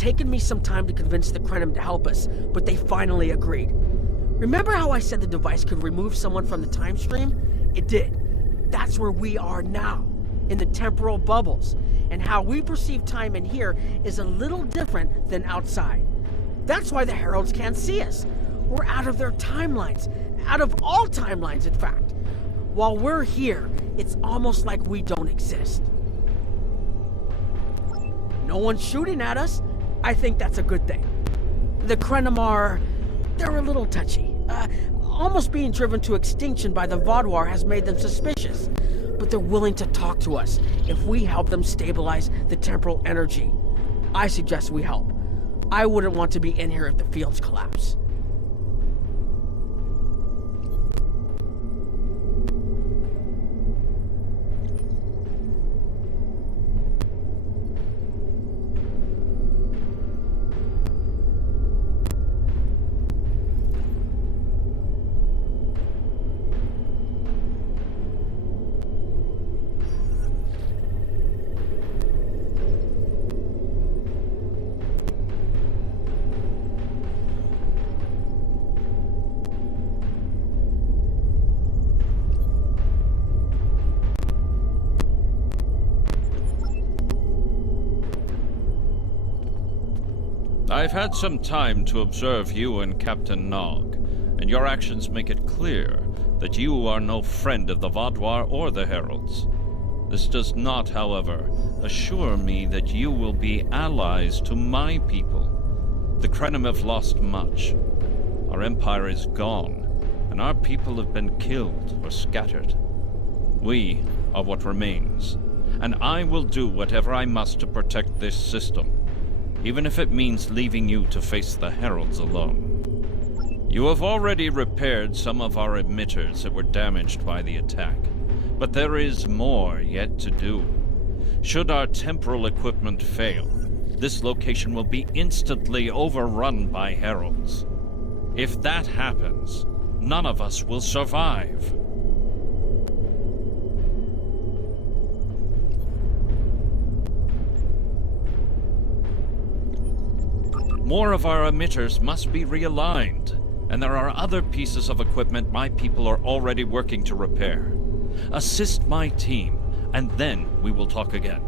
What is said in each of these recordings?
taken me some time to convince the Krenim to help us, but they finally agreed. Remember how I said the device could remove someone from the time stream? It did. That's where we are now, in the temporal bubbles, and how we perceive time in here is a little different than outside. That's why the Heralds can't see us. We're out of their timelines, out of all timelines, in fact. While we're here, it's almost like we don't exist. No one's shooting at us. I think that's a good thing. The Krenim are... they're a little touchy. Almost being driven to extinction by the Vaadwaur has made them suspicious. But they're willing to talk to us if we help them stabilize the temporal energy. I suggest we help. I wouldn't want to be in here if the fields collapse. I've had some time to observe you and Captain Nog, and your actions make it clear that you are no friend of the Vaadwaur or the Heralds. This does not, however, assure me that you will be allies to my people. The Krenim have lost much. Our empire is gone, and our people have been killed or scattered. We are what remains, and I will do whatever I must to protect this system, even if it means leaving you to face the Heralds alone. You have already repaired some of our emitters that were damaged by the attack, but there is more yet to do. Should our temporal equipment fail, this location will be instantly overrun by Heralds. If that happens, none of us will survive. More of our emitters must be realigned, and there are other pieces of equipment my people are already working to repair. Assist my team, and then we will talk again.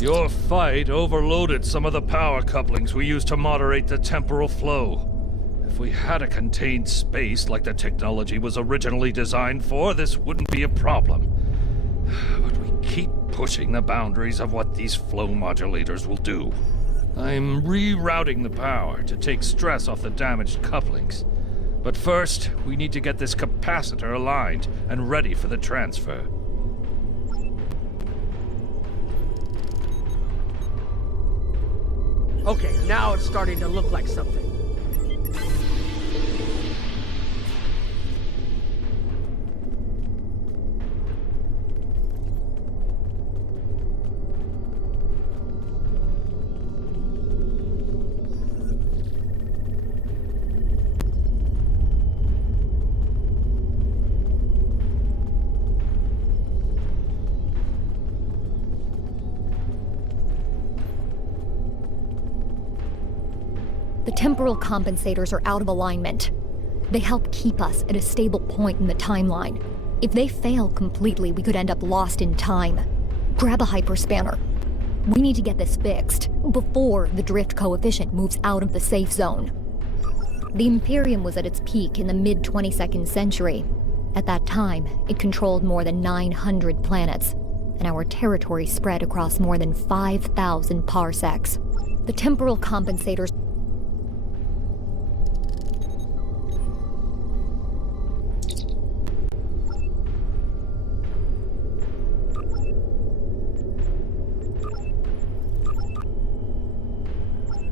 Your fight overloaded some of the power couplings we use to moderate the temporal flow. If we had a contained space like the technology was originally designed for, this wouldn't be a problem. But we keep pushing the boundaries of what these flow modulators will do. I'm rerouting the power to take stress off the damaged couplings. But first, we need to get this capacitor aligned and ready for the transfer. Okay, now it's starting to look like something. The temporal compensators are out of alignment. They help keep us at a stable point in the timeline. If they fail completely, we could end up lost in time. Grab a hyperspanner. We need to get this fixed before the drift coefficient moves out of the safe zone. The Imperium was at its peak in the mid-22nd century. At that time, it controlled more than 900 planets, and our territory spread across more than 5,000 parsecs. The temporal compensators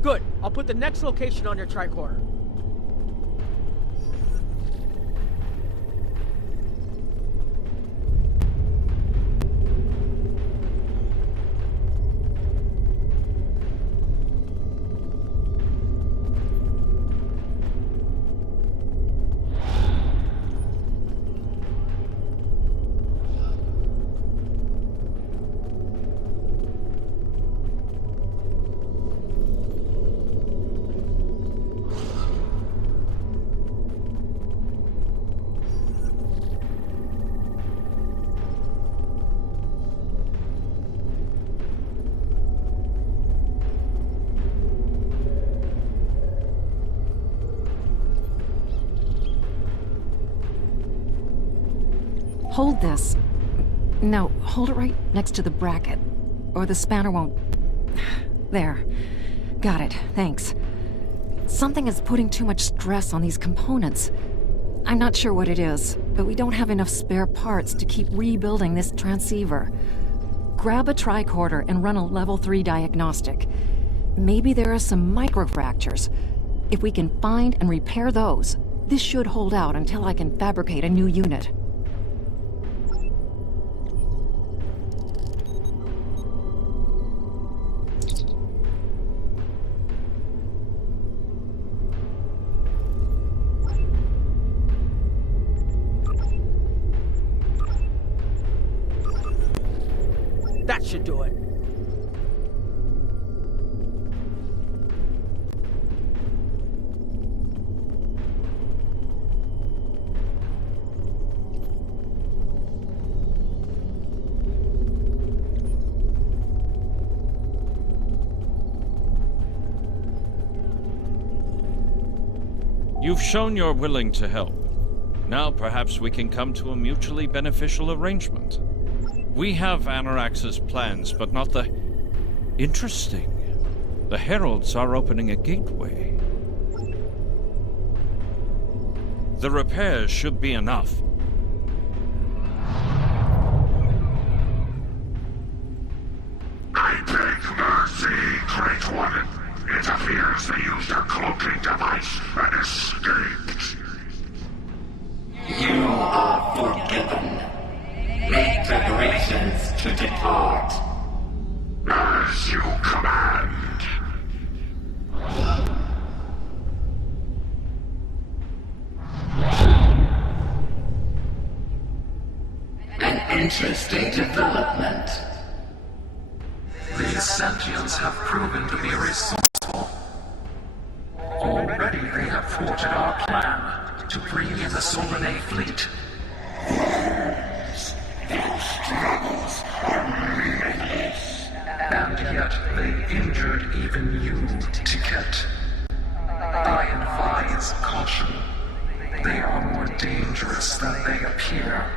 Good. I'll put the next location on your tricorder. Hold this. No, hold it right next to the bracket, or the spanner won't... There. Got it, thanks. Something is putting too much stress on these components. I'm not sure what it is, but we don't have enough spare parts to keep rebuilding this transceiver. Grab a tricorder and run a level 3 diagnostic. Maybe there are some microfractures. If we can find and repair those, this should hold out until I can fabricate a new unit. That should do it. You've shown you're willing to help. Now perhaps we can come to a mutually beneficial arrangement. We have Anarax's plans, but not the... Interesting. The Heralds are opening a gateway. The repairs should be enough. I beg mercy, Great One. It appears they used a cloaking device and escaped. You are forgiven. Make preparations to depart. As you command. An interesting development. These sentients have proven to be resourceful. Already they have thwarted our plan to bring in the Solanae fleet. Their struggles are meaningless. And yet they injured even you, Ticket. I advise caution. They are more dangerous than they appear.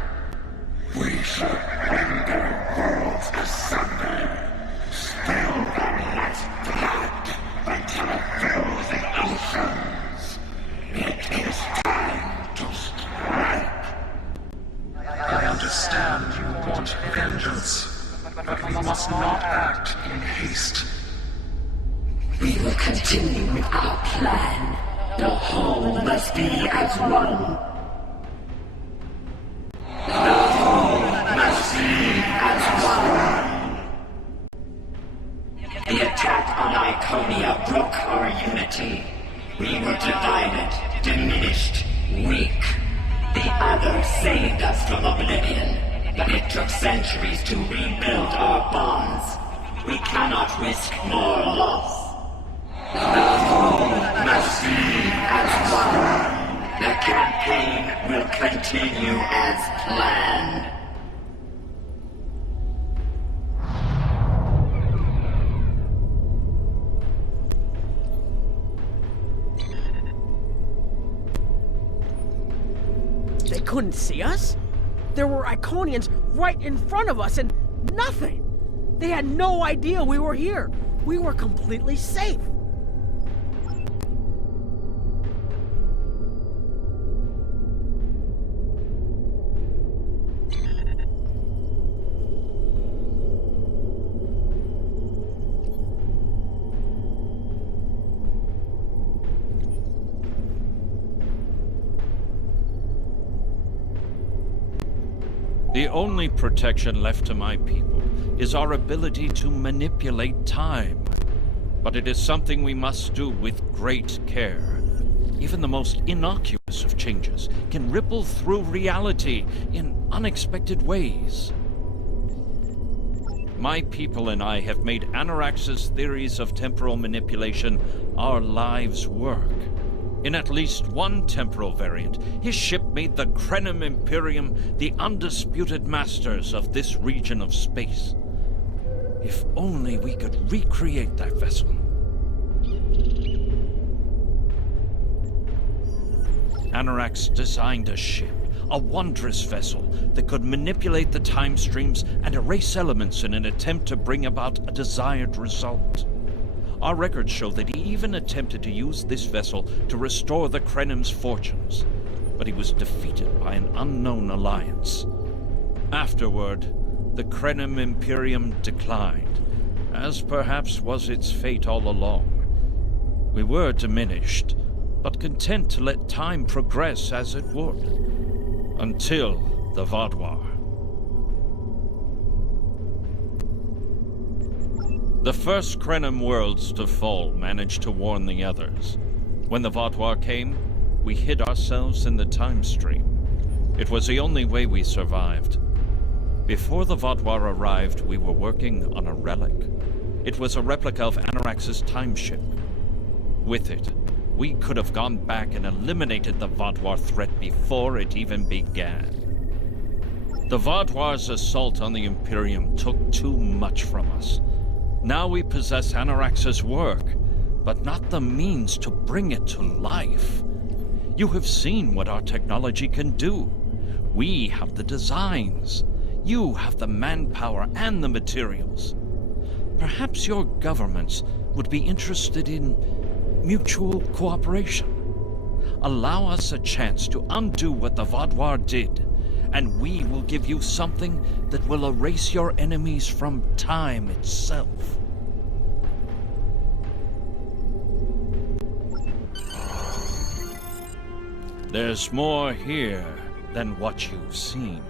We should render worlds asunder. Spill them like blood until it fills the oceans. It is time to strike. I understand you want vengeance, but we must not act in haste. We will continue with our plan. The whole must be as one. The whole must be as one. The attack on Iconia broke our unity. We were divided, diminished, weak. The others saved us from oblivion, but it took centuries to rebuild our bonds. We cannot risk more loss. The whole must be as one. The campaign will continue as planned. They couldn't see us? There were Iconians right in front of us and nothing! They had no idea we were here. We were completely safe. The only protection left to my people is our ability to manipulate time. But it is something we must do with great care. Even the most innocuous of changes can ripple through reality in unexpected ways. My people and I have made Anarax's theories of temporal manipulation our lives' work. In at least one temporal variant, his ship made the Krenim Imperium the undisputed masters of this region of space. If only we could recreate that vessel. Anarax designed a ship, A wondrous vessel that could manipulate the time streams and erase elements in an attempt to bring about a desired result. Our records show that he even attempted to use this vessel to restore the Krenum's fortunes, but he was defeated by an unknown alliance. Afterward, the Krenum Imperium declined, as perhaps was its fate all along. We were diminished, but content to let time progress as it would, until the Vaadwaur. The first Krenum worlds to fall managed to warn the others. When the Vaadwaur came, we hid ourselves in the time stream. It was the only way we survived. Before the Vaadwaur arrived, we were working on a relic. It was a replica of Anarax's time ship. With it, we could have gone back and eliminated the Vaadwaur threat before it even began. The Vaadwaur's assault on the Imperium took too much from us. Now we possess Anarax's work, but not the means to bring it to life. You have seen what our technology can do. We have the designs. You have the manpower and the materials. Perhaps your governments would be interested in mutual cooperation. Allow us a chance to undo what the Vaadwaur did, and we will give you something that will erase your enemies from time itself. There's more here than what you've seen.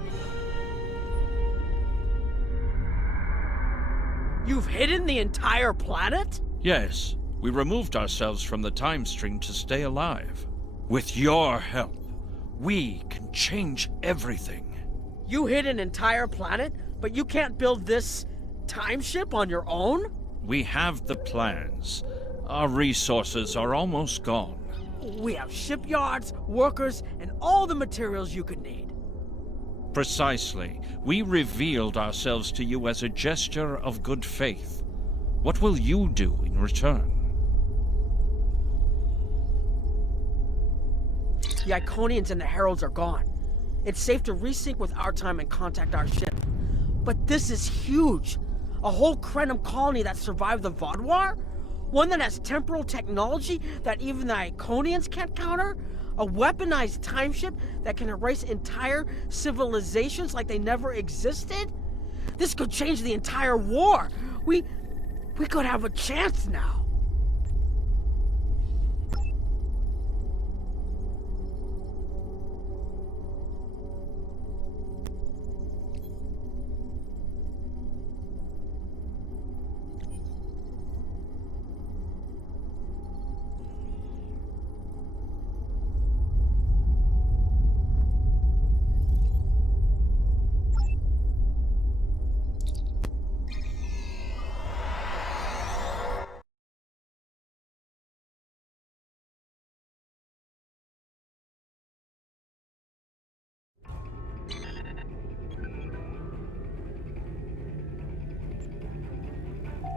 You've hidden the entire planet? Yes, we removed ourselves from the time stream to stay alive. With your help, we can change everything. You hid an entire planet, but you can't build this time ship on your own? We have the plans. Our resources are almost gone. We have shipyards, workers, and all the materials you could need. Precisely. We revealed ourselves to you as a gesture of good faith. What will you do in return? The Iconians and the Heralds are gone. It's safe to resync with our time and contact our ship. But this is huge. A whole Krenum colony that survived the Vaadwaur? One that has temporal technology that even the Iconians can't counter? A weaponized time ship that can erase entire civilizations like they never existed? This could change the entire war. We could have a chance now.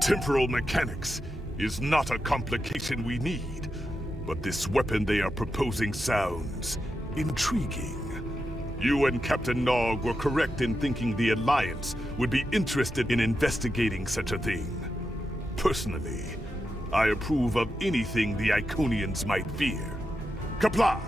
Temporal mechanics is not a complication we need, but this weapon they are proposing sounds intriguing. You and Captain Nog were correct in thinking the Alliance would be interested in investigating such a thing. Personally, I approve of anything the Iconians might fear. Qapla'!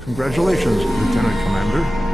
Congratulations, Lieutenant Commander.